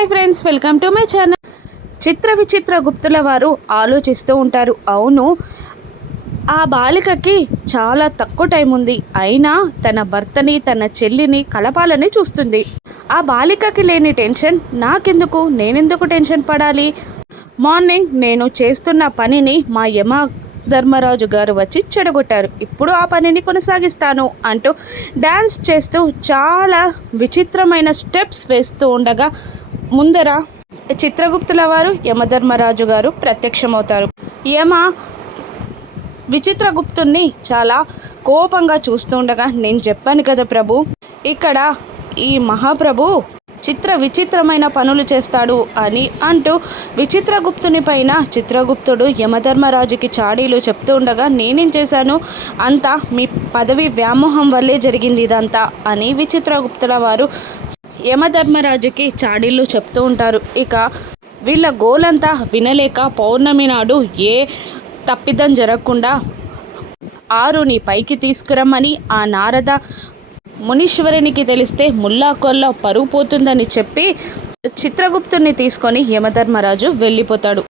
Hi friends, welcome to my channel. చిత్ర విచిత్ర గుప్తుల వారు ఆలోచిస్తూ ఉంటారు. అవును, ఆ బాలికకి చాలా తక్కువ టైం ఉంది, అయినా తన భర్తని తన చెల్లిని కలపాలని చూస్తుంది. ఆ బాలికకి లేని టెన్షన్ నాకెందుకు, నేనెందుకు టెన్షన్ పడాలి? మార్నింగ్ నేను చేస్తున్న పనిని మా ధర్మరాజు గారు వచ్చి చెడగొట్టారు. ఇప్పుడు ఆ పనిని కొనసాగిస్తాను అంటూ డ్యాన్స్ చేస్తూ చాలా విచిత్రమైన స్టెప్స్ వేస్తూ ఉండగా ముందర చిత్రగుప్తుల వారు యమధర్మరాజు గారు ప్రత్యక్షమవుతారు. యమ విచిత్రగుప్తుణ్ణి చాలా కోపంగా చూస్తుండగా, నేను చెప్పాను కదా ప్రభు, ఇక్కడ ఈ మహాప్రభు విచిత్రమైన పనులు చేస్తాడు అని అంటూ విచిత్రగుప్తుని పైన చిత్రగుప్తుడు యమధర్మరాజుకి చాడీలు చెప్తూ ఉండగా, నేనేం చేశాను, అంతా మీ పదవి వ్యామోహం వల్లే జరిగింది ఇదంతా అని విచిత్రగుప్తుల వారు యమధర్మరాజుకి చాడీలు చెప్తూ ఉంటారు. ఇక వీళ్ళ గోలంతా వినలేక పౌర్ణమి నాడు ఏ తప్పిదం జరగకుండా ఆరుని పైకి తీసుకురమ్మని ఆ నారద మునీశ్వరునికి తెలిస్తే ముల్లాకొల్ల పరుగు పోతుందని చెప్పి చిత్రగుప్తుని తీసుకొని యమధర్మరాజు వెళ్ళిపోతాడు.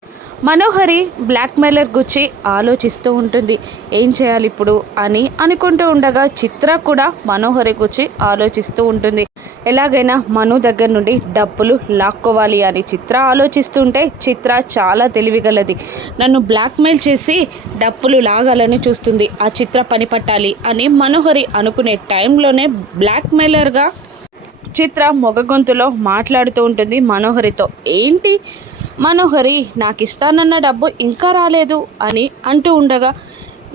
మనోహరి బ్లాక్మెయిలర్ గురించి ఆలోచిస్తూ ఉంటుంది. ఏం చేయాలి ఇప్పుడు అని అనుకుంటూ ఉండగా చిత్ర కూడా మనోహరి గురించి ఆలోచిస్తూ ఉంటుంది. ఎలాగైనా మను దగ్గర నుండి డబ్బులు లాక్కోవాలి అని చిత్ర ఆలోచిస్తుంటే, చిత్ర చాలా తెలివిగలది. నన్ను బ్లాక్మెయిల్ చేసి డబ్బులు లాగాలని చూస్తుంది. ఆ చిత్ర పని పట్టాలి అని మనోహరి అనుకునే టైంలోనే బ్లాక్మెయిలర్గా చిత్ర మొగ గొంతులో మాట్లాడుతూ ఉంటుంది మనోహరితో. ఏంటి మనోహరి, నాకు ఇస్తానన్న డబ్బు ఇంకా రాలేదు అని అంటూ ఉండగా,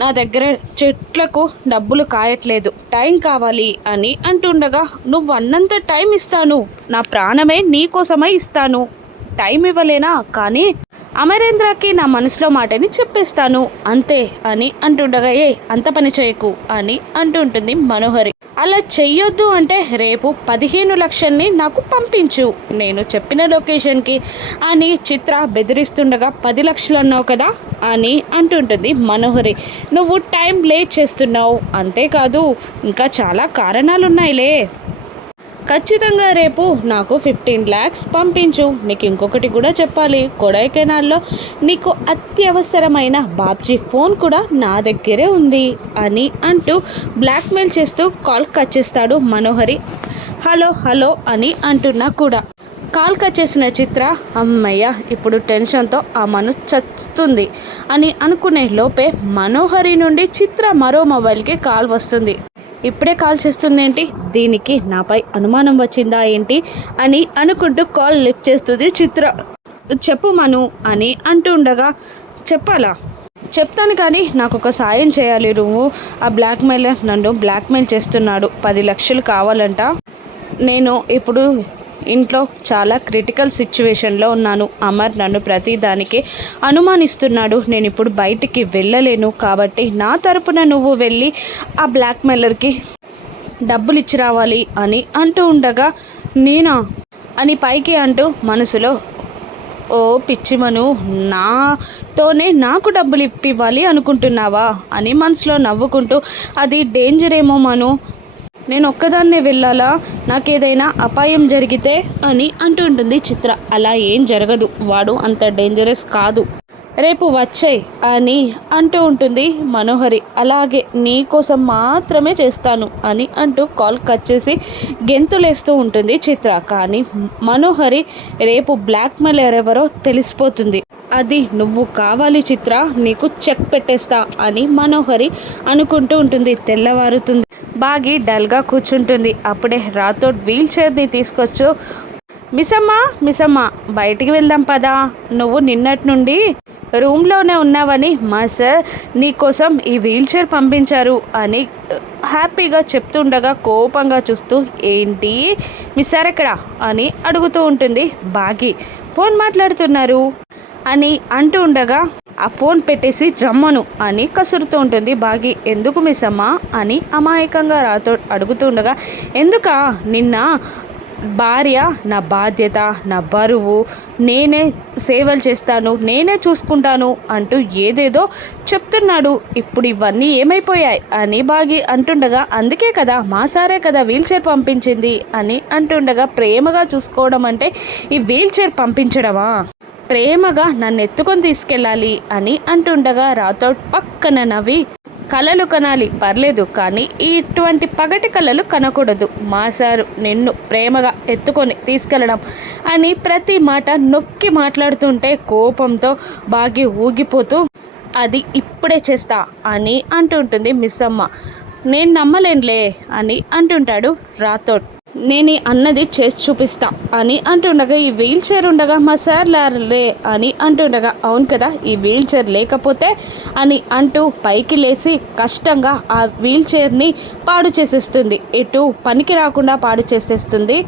నా దగ్గర చెట్లకు డబ్బులు కాయట్లేదు, టైం కావాలి అని అంటుండగా, నువ్వు అన్నంత టైం ఇస్తాను, నా ప్రాణమే నీకోసమై ఇస్తాను, టైం ఇవ్వలేనా, కానీ అమరేంద్రకి నా మనసులో మాటని చెప్పేస్తాను అంతే అని అంటుండగా, అంత పని చేయకు అని అంటుంటుంది మనోహరి. అలా చెయ్యొద్దు అంటే రేపు 15 లక్షల్ని నాకు పంపించు నేను చెప్పిన లొకేషన్కి అని చిత్ర బెదిరిస్తుండగా, 10 లక్షలు అన్నావు కదా అని అంటుంటుంది మనోహరి. నువ్వు టైం లేట్ చేస్తున్నావు, అంతేకాదు ఇంకా చాలా కారణాలున్నాయిలే, ఖచ్చితంగా రేపు నాకు 15 lakhs పంపించు. నీకు ఇంకొకటి కూడా చెప్పాలి, కొడైకెనాల్లో నీకు అత్యవసరమైన బాబ్జీ ఫోన్ కూడా నా దగ్గరే ఉంది అని అంటూ బ్లాక్మెయిల్ చేస్తూ కాల్ కట్ చేస్తాడు మనోహరి. హలో హలో అని అంటున్నా కూడా కాల్ కట్ చేసిన చిత్ర, అమ్మయ్య ఇప్పుడు టెన్షన్తో ఆ మను చస్తుంది అని అనుకునే లోపే మనోహరి నుండి చిత్ర మరో మొబైల్కి కాల్ వస్తుంది. ఇప్పుడే కాల్ చేస్తుంది ఏంటి, దీనికి నాపై అనుమానం వచ్చిందా ఏంటి అని అనుకుంటూ కాల్ లిఫ్ట్ చేస్తుంది చిత్ర. చెప్పు మను అని అంటూ ఉండగా, చెప్పాలా, చెప్తాను కానీ నాకు ఒక సాయం చేయాలి. నువ్వు ఆ బ్లాక్మెయిలర్ నన్ను బ్లాక్మెయిల్ చేస్తున్నాడు, 10 లక్షలు కావాలంట. నేను ఇప్పుడు ఇంట్లో చాలా క్రిటికల్ సిచ్యువేషన్లో ఉన్నాను. అమర్ నన్ను ప్రతి దానికి అనుమానిస్తున్నాడు. నేను ఇప్పుడు బయటికి వెళ్ళలేను, కాబట్టి నా తరపున నువ్వు వెళ్ళి ఆ బ్లాక్మెయిలర్కి డబ్బులు ఇచ్చి రావాలి అని అంటూ ఉండగా, నేనా అని పైకి అంటూ మనసులో, ఓ పిచ్చిమను, నాతోనే నాకు డబ్బులు ఇప్పివ్వాలి అనుకుంటున్నావా అని మనసులో నవ్వుకుంటూ, అది డేంజర్ ఏమో మను, నేను ఒక్కదాన్నే వెళ్ళాలా, నాకేదైనా అపాయం జరిగితే అని అంటూ ఉంటుంది చిత్ర. అలా ఏం జరగదు, వాడు అంత డేంజరస్ కాదు, రేపు వచ్చాయి అని అంటూ ఉంటుంది మనోహరి. అలాగే నీకోసం మాత్రమే చేస్తాను అని అంటూ కాల్ కట్ చేసి గెంతులేస్తూ ఉంటుంది చిత్ర. కానీ మనోహరి రేపు బ్లాక్మెయిలర్ ఎవరో తెలిసిపోతుంది. అది నువ్వు కావాలి చిత్ర, నీకు చెక్ పెట్టేస్తా అని మనోహరి అనుకుంటూ ఉంటుంది. తెల్లవారుతుంది. బాగి డల్గా కూర్చుంటుంది. అప్పుడే రాథోడ్ వీల్ చైర్ని తీసుకొచ్చు, మిసమ్మ బయటికి వెళ్దాం పదా, నువ్వు నిన్నటి నుండి రూమ్లోనే ఉన్నావని మా సార్ నీకోసం ఈ వీల్ చైర్ పంపించారు అని హ్యాపీగా చెప్తుండగా కోపంగా చూస్తూ, ఏంటి మీ సార్ ఎక్కడా అని అడుగుతూ ఉంటుంది బాగి. ఫోన్ మాట్లాడుతున్నారు అని అంటూ ఉండగా, ఆ ఫోన్ పెట్టేసి రమ్మను అని కసురుతూ ఉంటుంది బాగి. ఎందుకు మిస్సమ్మ అని అమాయకంగా రాతో అడుగుతూ ఉండగా, ఎందుకా, నిన్న భార్య నా బాధ్యత, నా బరువు, నేనే సేవలు చేస్తాను, నేనే చూసుకుంటాను అంటూ ఏదేదో చెప్తున్నాడు. ఇప్పుడు ఇవన్నీ ఏమైపోయాయి అని బాగి అంటుండగా, అందుకే కదా మా సారే కదా వీల్ చైర్ పంపించింది అని అంటుండగా, ప్రేమగా చూసుకోవడం అంటే ఈ వీల్ చైర్ పంపించడమా? ప్రేమగా నన్ను ఎత్తుకొని తీసుకెళ్ళాలి అని అంటుండగా రాథోడ్ పక్కన నవ్వి, కలలు కనాలి పర్లేదు, కానీ ఇటువంటి పగటి కలలు కనకూడదు. మా సారు నిన్ను ప్రేమగా ఎత్తుకొని తీసుకెళ్ళడం అని ప్రతి మాట నొక్కి మాట్లాడుతుంటే కోపంతో బాగి ఊగిపోతూ, అది ఇప్పుడే చేస్తా అని అంటుంటుంది మిస్సమ్మ. నేను నమ్మలేనులే అని అంటుంటాడు రాథోడ్. నేను అన్నది చేసి చూపిస్తా అని అంటుండగా, ఈ వీల్ చైర్ ఉండగా మా సార్ లేరలే అని అంటుండగా, అవును కదా ఈ వీల్ చైర్ లేకపోతే అని అంటూ పైకి లేచి కష్టంగా ఆ వీల్ చైర్ని పాడు చేసేస్తుంది. ఎటు పనికి రాకుండా పాడు చేసేస్తుంది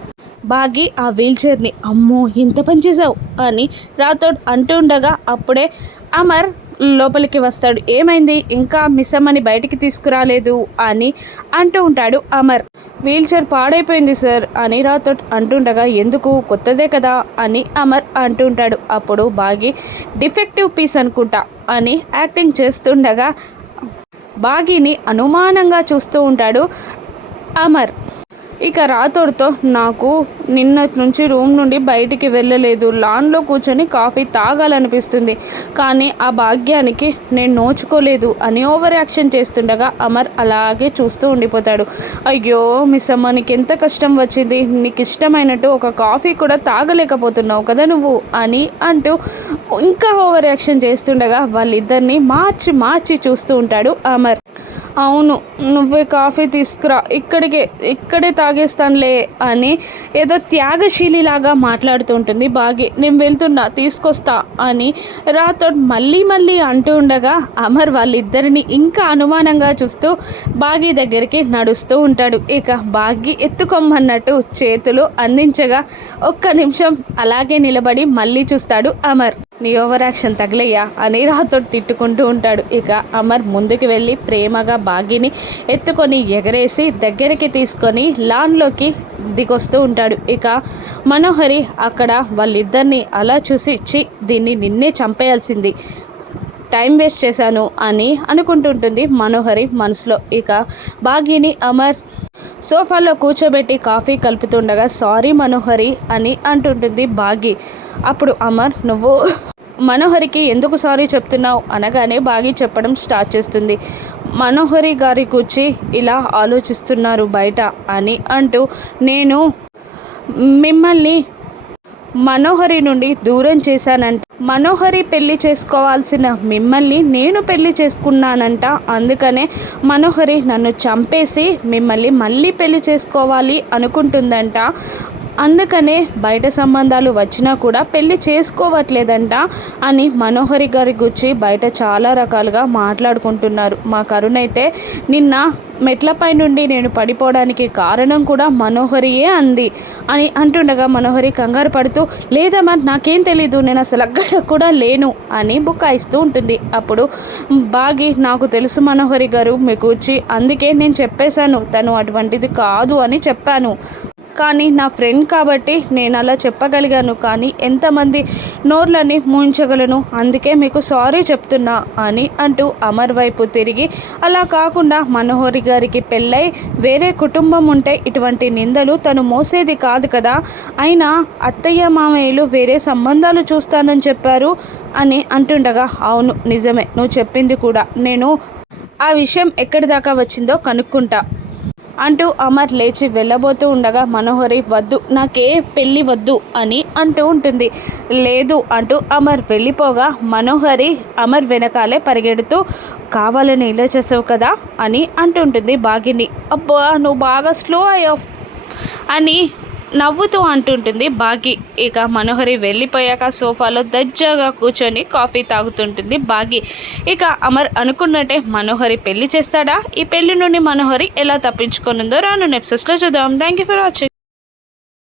బాగి ఆ వీల్ చైర్ని. అమ్మో ఎంత పని చేసావు అని రాథోడ్ అంటుండగా, అప్పుడే అమర్ లోపలికి వస్తాడు. ఏమైంది, ఇంకా మిస్సమ్మని బయటికి తీసుకురాలేదు అని అంటూ ఉంటాడు అమర్. వీల్ చైర్ పాడైపోయింది సార్ అని రాథోడ్ అంటుండగా, ఎందుకు కొత్తదే కదా అని అమర్ అంటుంటాడు. అప్పుడు బాగి డిఫెక్టివ్ పీస్ అనుకుంటా అని యాక్టింగ్ చేస్తుండగా బాగిని అనుమానంగా చూస్తూ ఉంటాడు అమర్. ఇక రాథోడ్తో, నాకు నిన్నటి నుంచి రూమ్ నుండి బయటికి వెళ్ళలేదు, లాన్లో కూర్చొని కాఫీ తాగాలనిపిస్తుంది, కానీ ఆ భాగ్యానికి నేను నోచుకోలేదు అని ఓవర్ యాక్షన్ చేస్తుండగా అమర్ అలాగే చూస్తూ ఉండిపోతాడు. అయ్యో మిస్ అమ్మ, నీకు ఎంత కష్టం వచ్చింది, నీకు ఇష్టమైనట్టు ఒక కాఫీ కూడా తాగలేకపోతున్నావు కదా నువ్వు అని అంటూ ఇంకా ఓవర్ యాక్షన్ చేస్తుండగా వాళ్ళిద్దరిని మార్చి మార్చి చూస్తూ ఉంటాడు అమర్. అవును, నువ్వే కాఫీ తీసుకురా, ఇక్కడే తాగేస్తానులే అని ఏదో త్యాగశీలిలాగా మాట్లాడుతూ ఉంటుంది బాగి. నేను వెళ్తున్నా, తీసుకొస్తా అని రాథోడ్ మళ్ళీ అంటూ ఉండగా అమర్ వాళ్ళిద్దరిని ఇంకా అనుమానంగా చూస్తూ బాగి దగ్గరికి నడుస్తూ ఉంటాడు. ఇక బాగి ఎత్తుకొమ్మన్నట్టు చేతులు అందించగా ఒక్క నిమిషం అలాగే నిలబడి మళ్ళీ చూస్తాడు అమర్. నీ ఓవర్ యాక్షన్ తగిలయ్యా అని రాథోడ్ తిట్టుకుంటూ ఉంటాడు. ఇక అమర్ ముందుకు వెళ్ళి ప్రేమగా బాగిని ఎత్తుకొని ఎగరేసి దగ్గరికి తీసుకొని లాన్లోకి దిగొస్తూ ఉంటాడు. ఇక మనోహరి అక్కడ వాళ్ళిద్దరిని అలా చూసి, దీన్ని నిన్నే చంపేయాల్సింది, టైం వేస్ట్ చేశాను అని అనుకుంటుంటుంది మనోహరి మనసులో. ఇక బాగిని అమర్ సోఫాలో కూర్చోబెట్టి కాఫీ కలుపుతుండగా, సారీ మనోహరి అని అంటుంటుంది బాగి. అప్పుడు అమర్, నువ్వు మనోహరికి ఎందుకు సారీ చెప్తున్నావు అనగానే బాగి చెప్పడం స్టార్ట్ చేస్తుంది. మనోహరి గారి గురించి ఇలా ఆలోచిస్తున్నారు బయట అని అంటూ, నేను మిమ్మల్ని మనోహరి నుండి దూరం చేశానంట, మనోహరి పెళ్లి చేసుకోవాల్సిన మిమ్మల్ని నేను పెళ్లి చేసుకున్నానంట, అందుకనే మనోహరి నన్ను చంపేసి మిమ్మల్ని మళ్ళీ పెళ్లి చేసుకోవాలి అనుకుంటుందంట, అందుకనే బయట సంబంధాలు వచ్చినా కూడా పెళ్లి చేసుకోవట్లేదంట అని మనోహరి గారి గురించి బయట చాలా రకాలుగా మాట్లాడుకుంటున్నారు. మా కరుణ అయితే నిన్న మెట్లపై నుండి నేను పడిపోవడానికి కారణం కూడా మనోహరియే అంది అని అంటుండగా మనోహరి కంగారు పడుతూ, లేదమ్మా నాకేం తెలీదు, నేను అసలు అక్కడ కూడా లేను అని బుకాయిస్తూ ఉంటుంది. అప్పుడు బాగి, నాకు తెలుసు మనోహరి గారు మీ గురించి, అందుకే నేను చెప్పేశాను, తను అటువంటిది కాదు అని చెప్పాను, కానీ నా ఫ్రెండ్ కాబట్టి నేను అలా చెప్పగలిగాను, కానీ ఎంతమంది నోర్లని మూయించగలను, అందుకే మీకు సారీ చెప్తున్నా అని అంటూ అమర్ వైపు తిరిగి, అలా కాకుండా మనోహరి గారికి పెళ్ళై వేరే కుటుంబం ఉంటే ఇటువంటి నిందలు తను మోసేది కాదు కదా, అయినా అత్తయ్య మామయ్యలు వేరే సంబంధాలు చూస్తానని చెప్పారు అని అంటుండగా, అవును నిజమే నువ్వు చెప్పింది కూడా, నేను ఆ విషయం ఎక్కడి దాకా వచ్చిందో కనుక్కుంటా అంటూ అమర్ లేచి వెళ్ళబోతూ ఉండగా మనోహరి, వద్దు నాకే పెళ్ళి వద్దు అని అంటూ ఉంటుంది. లేదు అంటూ అమర్ వెళ్ళిపోగా మనోహరి అమర్ వెనకాలే పరిగెడుతూ, కావాలని ఇలా చేసావు కదా అని అంటుంటుంది బాగిని. అబ్బా నువ్వు బాగా స్లో అయ్యావు అని నవ్వుతూ అంటుంటుంది బాగి. ఇక మనోహరి వెళ్ళిపోయాక సోఫాలో దజ్జాగా కూర్చొని కాఫీ తాగుతుంటుంది బాగి. ఇక అమర్ అనుకున్నట్టే మనోహరి పెళ్లి చేస్తాడా? ఈ పెళ్లి నుండి మనోహరి ఎలా తప్పించుకొనుందో రాను ఎపిసోడ్స్లో చూద్దాం. Thank you for watching.